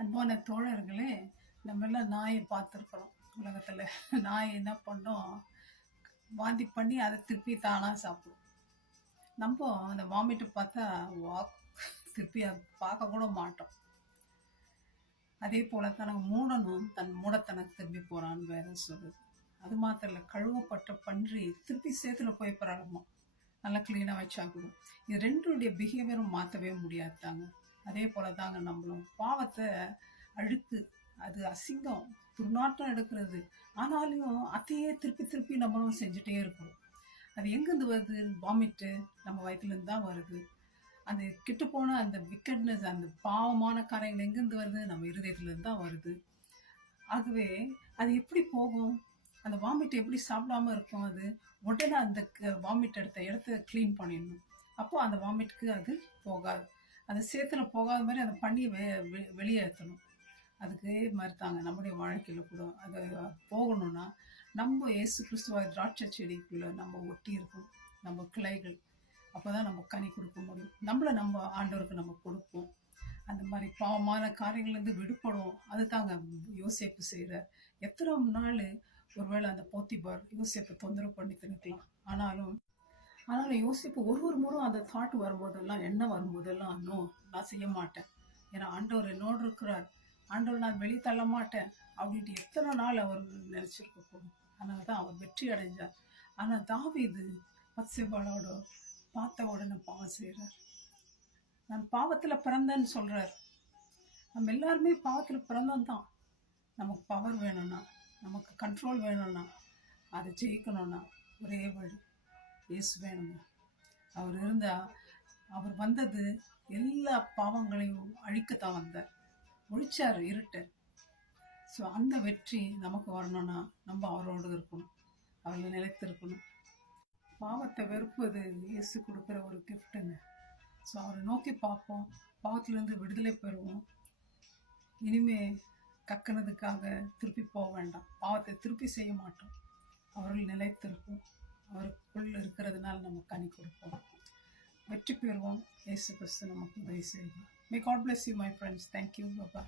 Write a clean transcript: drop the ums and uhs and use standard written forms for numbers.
அன்பான தோழர்களே, நம்மெல்லாம் நாயை பார்த்துருக்குறோம் உலகத்தில். நாய் என்ன பண்ணோம், வாந்தி பண்ணி அதை திருப்பி தானாக சாப்பிடும். நம்ம அந்த வாமிட்டை பார்த்தா திருப்பி அதை பார்க்க கூட மாட்டோம். அதே போல தான் மூடனும் தன் மூடத்தனக்கு திரும்பி போகிறான்னு வேற சொல்லுது. அது மாத்திரம் இல்லை, கழுவப்பட்ட பன்றி திருப்பி சேத்துல போய் பரவாயில்லமா நல்லா க்ளீனாக வச்சாக்கணும். இது ரெண்டுடைய பிஹேவியரும் மாற்றவே முடியாது தாங்க. அதே போல தாங்க நம்மளும் பாவத்தை அழுக்கு, அது அசிங்கம், துர்நாற்றம் எடுக்கிறது. ஆனாலும் அதையே திருப்பி திருப்பி நம்மளும் செஞ்சுட்டே இருக்கணும். அது எங்கேருந்து வருது? வாமிட்டு நம்ம வயிற்றுலேருந்து தான் வருது. அந்த கிட்ட போன அந்த விக்கெட்னஸ், அந்த பாவமான காரியங்கள் எங்கேருந்து வருது? நம்ம இருதயத்துலேருந்து தான் வருது. ஆகவே அது எப்படி போகும்? அந்த வாமிட் எப்படி சாப்பிடாம இருக்கும்? அது உடனே அந்த வாமிட் எடுத்த இடத்த க்ளீன் பண்ணிடணும். அப்போ அந்த வாமிட்க்கு அது போகாது. அந்த சேத்துல போகாத மாதிரி அதை பண்ணி வெளியேற்றணும். அதுக்கு மாதிரி தாங்க நம்முடைய வாழ்க்கையில் கூட அது போகணும்னா நம்ம இயேசு கிறிஸ்துவ திராட்சை செடிக்குள்ளே நம்ம ஒட்டி இருக்கணும், நம்ம கிளைகள். அப்போ தான் நம்ம கனி கொடுக்க முடியும். நம்மளை நம்ம ஆண்டவருக்கு நம்ம கொடுப்போம். அந்த மாதிரி பாவமான காரியங்கள்லேருந்து விடுபடும். அது தாங்க யோசேப்பு செய்கிற. எத்தனை நாள் ஒருவேளை அந்த போத்திபார் யோசேப்பை தொந்தரவு பண்ணி திணிக்கலாம். ஆனாலும் யோசிப்பு ஒரு முறை அந்த தாட் வரும்போதெல்லாம், என்ன வரும்போதெல்லாம், இன்னும் நான் செய்ய மாட்டேன், ஏன்னா ஆண்டவர் என்னோடு இருக்கிறார், ஆண்டவர் நான் வெளியே தள்ள மாட்டேன் அப்படின்ட்டு எத்தனை நாள் அவர் நினைச்சிருக்க போகும். அதனால தான் அவர் வெற்றி அடைஞ்சார். ஆனால் தாவீது பத்சேபாளோட பார்த்த உடனே பாவம் செய்கிறார். நான் பாவத்தில் பிறந்தேன்னு சொல்கிறார். நம்ம எல்லாருமே பாவத்தில் பிறந்தோம் தான். நமக்கு பவர் வேணும்னா, நமக்கு கண்ட்ரோல் வேணும்னா, அதை ஜெயிக்கணும்னா ஒரே வழி இயேசு வேணுங்க. அவர் இருந்தால், அவர் வந்தது எல்லா பாவங்களையும் அழிக்கத்தான் வந்தார். ஒழிச்சார் இருட்டை. ஸோ அந்த வெற்றி நமக்கு வரணும்னா நம்ம அவரோடு இருக்கணும், அவரில் நிலைத்து இருக்கணும். பாவத்தை வெறுப்பது இயேசு கொடுக்குற ஒரு கிஃப்ட்டுங்க. ஸோ அவரை நோக்கி பார்ப்போம், பாவத்திலேருந்து விடுதலை பெறுவோம். இனிமே கக்கினதுக்காக திருப்பி போக வேண்டாம், பாவத்தை திருப்பி செய்ய மாட்டோம், அவரில் நிலைத்திருப்போம். அவருக்குள் இருக்கிறதுனால நம்ம கனி கொடுப்போம், வெற்றி பெறுவோம். இயேசு கிறிஸ்து நமக்கு உதவி செய்வோம். May God bless you, my friends. Thank you. Bye-bye.